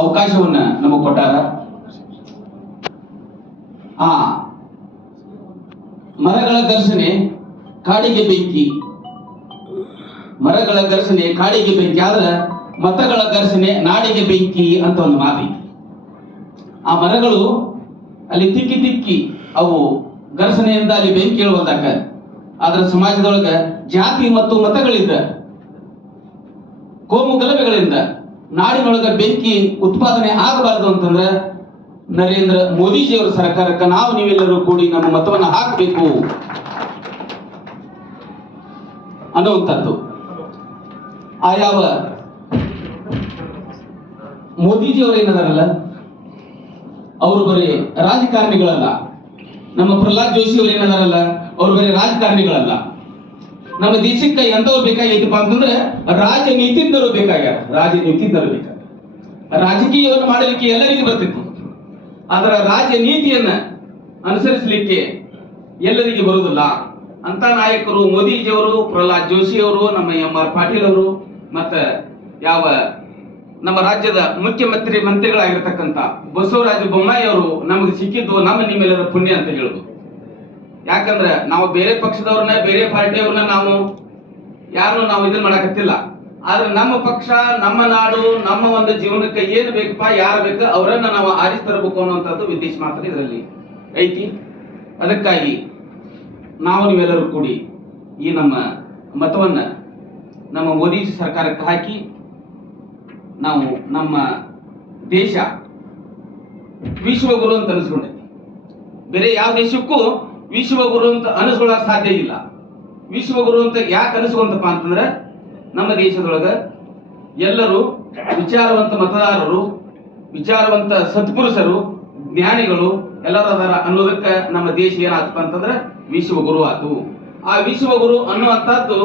ಅವಕಾಶವನ್ನ ನಮಗೆ ಕೊಟ್ಟಾರ. ಆ ಮರಗಳ ಘರ್ಷಣೆ ಕಾಡಿಗೆ ಬೆಂಕಿ, ಮರಗಳ ಘರ್ಷಣೆ ಕಾಡಿಗೆ ಬೆಂಕಿ ಆದ್ರೆ ಮತಗಳ ಘರ್ಷಣೆ ನಾಡಿಗೆ ಬೆಂಕಿ ಅಂತ ಒಂದು ಮಾತಿ. ಆ ಮರಗಳು ಅಲ್ಲಿ ತಿಕ್ಕಿ ತಿಕ್ಕಿ ಅವು ಘರ್ಷಣೆಯಿಂದ ಅಲ್ಲಿ ಬೆಂಕಿ ಇಳುವಂತಾಕ. ಆದ್ರ ಸಮಾಜದೊಳಗ ಜಾತಿ ಮತ್ತು ಮತಗಳಿಂದ, ಕೋಮು ಗಲಭೆಗಳಿಂದ ನಾಡಿನೊಳಗ ಬೆಂಕಿ ಉತ್ಪಾದನೆ ಆಗಬಾರದು ಅಂತಂದ್ರ ನರೇಂದ್ರ ಮೋದಿಜಿಯವರ ಸರ್ಕಾರಕ್ಕೆ ನಾವು ನೀವೆಲ್ಲರೂ ಕೂಡಿ ನಮ್ಮ ಮತವನ್ನು ಹಾಕಬೇಕು ಅನ್ನುವಂಥದ್ದು. ಯಾವ ಮೋದಿಜಿಯವರು ಏನದಾರಲ್ಲ ಅವರು ಬರೀ ರಾಜಕಾರಣಿಗಳಲ್ಲ, ನಮ್ಮ ಪ್ರಹ್ಲಾದ್ ಜೋಶಿ ಅವರು ಏನದಾರಲ್ಲ ಅವರು ಬರೀ ರಾಜಕಾರಣಿಗಳಲ್ಲ. ನಮ್ಮ ದೇಶಕ್ಕೆ ಎಂತವ್ರು ಬೇಕಾಗೈತಪ್ಪ ಅಂತಂದ್ರೆ ರಾಜನೀತಿಜ್ಞರು ಬೇಕಾಗ್ಯಾರ. ರಾಜನೀತಿಜ್ಞರು ಬೇಕಾಗ. ರಾಜಕೀಯವನ್ನು ಮಾಡಲಿಕ್ಕೆ ಎಲ್ಲರಿಗೂ ಬರ್ತಿತ್ತು, ಅದರ ರಾಜನೀತಿಯನ್ನ ಅನುಸರಿಸಲಿಕ್ಕೆ ಎಲ್ಲರಿಗೆ ಬರುವುದಿಲ್ಲ. ಅಂತ ನಾಯಕರು ಮೋದಿಜಿಯವರು, ಪ್ರಹ್ಲಾದ್ ಜೋಶಿ ಅವರು, ನಮ್ಮ ಎಂ.ಆರ್. ಪಾಟೀಲ್ ಅವರು, ಮತ್ತೆ ಯಾವ ನಮ್ಮ ರಾಜ್ಯದ ಮಂತ್ರಿಗಳಾಗಿರ್ತಕ್ಕಂಥ ಬಸವರಾಜ ಬೊಮ್ಮಾಯಿ ಅವರು ನಮಗೆ ಸಿಕ್ಕಿದ್ದು ನಮ್ಮ ನಿಮ್ಮೆಲ್ಲರ ಪುಣ್ಯ ಅಂತ ಹೇಳುದು. ಯಾಕಂದ್ರೆ ನಾವು ಬೇರೆ ಪಕ್ಷದವ್ರನ್ನ, ಬೇರೆ ಪಾರ್ಟಿಯವ್ರನ್ನ ನಾವು ಯಾರನ್ನು ನಾವು ಇದನ್ನ ಮಾಡಕತ್ತಿಲ್ಲ. ಆದ್ರೆ ನಮ್ಮ ಪಕ್ಷ, ನಮ್ಮ ನಾಡು, ನಮ್ಮ ಒಂದು ಜೀವನಕ್ಕೆ ಏನು ಬೇಕಪ್ಪ, ಯಾರು ಬೇಕು ಅವರನ್ನ ನಾವು ಆರಿಸಿ ತರಬೇಕು ಅನ್ನುವಂಥದ್ದು ಉದ್ದೇಶ ಮಾತ್ರ ಇದರಲ್ಲಿ ಐತಿ. ಅದಕ್ಕಾಗಿ ನಾವು ನೀವೆಲ್ಲರೂ ಕೂಡಿ ಈ ನಮ್ಮ ಮತವನ್ನ ನಮ್ಮ ಮೋದಿ ಸರ್ಕಾರಕ್ಕೆ ಹಾಕಿ ನಾವು ನಮ್ಮ ದೇಶ ವಿಶ್ವಗುರು ಅಂತ ಅನಿಸ್ಕೊಂಡೈತಿ. ಬೇರೆ ಯಾವ ದೇಶಕ್ಕೂ ವಿಶ್ವಗುರು ಅಂತ ಅನಿಸ್ಕೊಳ್ಳೋಕೆ ಸಾಧ್ಯ ಇಲ್ಲ. ವಿಶ್ವಗುರು ಅಂತ ಯಾಕೆ ಅನಿಸ್ಕೊಂತಪ್ಪ ಅಂತಂದ್ರೆ ನಮ್ಮ ದೇಶದೊಳಗ ಎಲ್ಲರೂ ವಿಚಾರವಂತ ಮತದಾರರು, ವಿಚಾರವಂತ ಸತ್ಪುರುಷರು, ಜ್ಞಾನಿಗಳು ಎಲ್ಲರೂ ಅದಾರ ಅನ್ನೋದಕ್ಕೆ ನಮ್ಮ ದೇಶ ಏನಾಗ್ತಪ್ಪ ಅಂತಂದ್ರೆ ವಿಶ್ವಗುರು ಆತು. ಆ ವಿಶ್ವಗುರು ಅನ್ನುವಂಥದ್ದು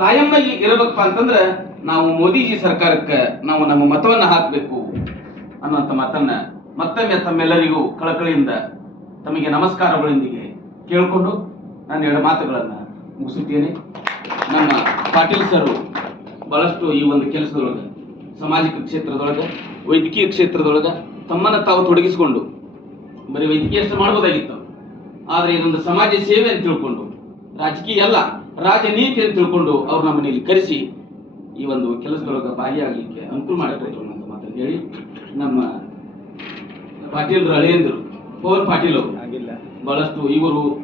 ಕಾಯಮ್ಮಾಗಿ ಇರಬೇಕಪ್ಪ ಅಂತಂದ್ರೆ ನಾವು ಮೋದಿಜಿ ಸರ್ಕಾರಕ್ಕೆ ನಾವು ನಮ್ಮ ಮತವನ್ನ ಹಾಕಬೇಕು ಅನ್ನುವಂಥ ಮಾತನ್ನ ಮತ್ತೊಮ್ಮೆ ತಮ್ಮೆಲ್ಲರಿಗೂ ಕಳಕಳಿಯಿಂದ ತಮಗೆ ನಮಸ್ಕಾರಗಳೊಂದಿಗೆ ಕೇಳಿಕೊಂಡು ನಾನು ಎರಡು ಮಾತುಗಳನ್ನ ಮುಗಿಸುತ್ತೇನೆ. ನಮ್ಮ ಪಾಟೀಲ್ ಸರ್ ಬಹಳಷ್ಟು ಈ ಒಂದು ಕೆಲಸದೊಳಗೆ, ಸಾಮಾಜಿಕ ಕ್ಷೇತ್ರದೊಳಗೆ, ವೈದ್ಯಕೀಯ ಕ್ಷೇತ್ರದೊಳಗೆ ತಮ್ಮನ್ನ ತಾವು ತೊಡಗಿಸಿಕೊಂಡು ಬರೀ ವೈದ್ಯಕೀಯ ಅಷ್ಟು ಮಾಡ್ಬೋದಾಗಿತ್ತು, ಆದ್ರೆ ಇದೊಂದು ಸಮಾಜ ಸೇವೆ ಅಂತ ತಿಳ್ಕೊಂಡು, ರಾಜಕೀಯ ಅಲ್ಲ ರಾಜನೀತಿ ಅಂತ ತಿಳ್ಕೊಂಡು ಅವ್ರು ನಮ್ಮ ಮನೆಯಲ್ಲಿ ಕರೆಸಿ ಈ ಒಂದು ಕೆಲಸದೊಳಗೆ ಭಾಗಿಯಾಗಲಿಕ್ಕೆ ಅನುಕೂಲ ಮಾಡಿಕೊಟ್ರು ಅಂತ ಮಾತನ್ನು ಹೇಳಿ, ನಮ್ಮ ಪಾಟೀಲ್ ಹಳೆಯಂದರು ಪವನ್ ಪಾಟೀಲ್ ಅವರು ಬಹಳಷ್ಟು ಇವರು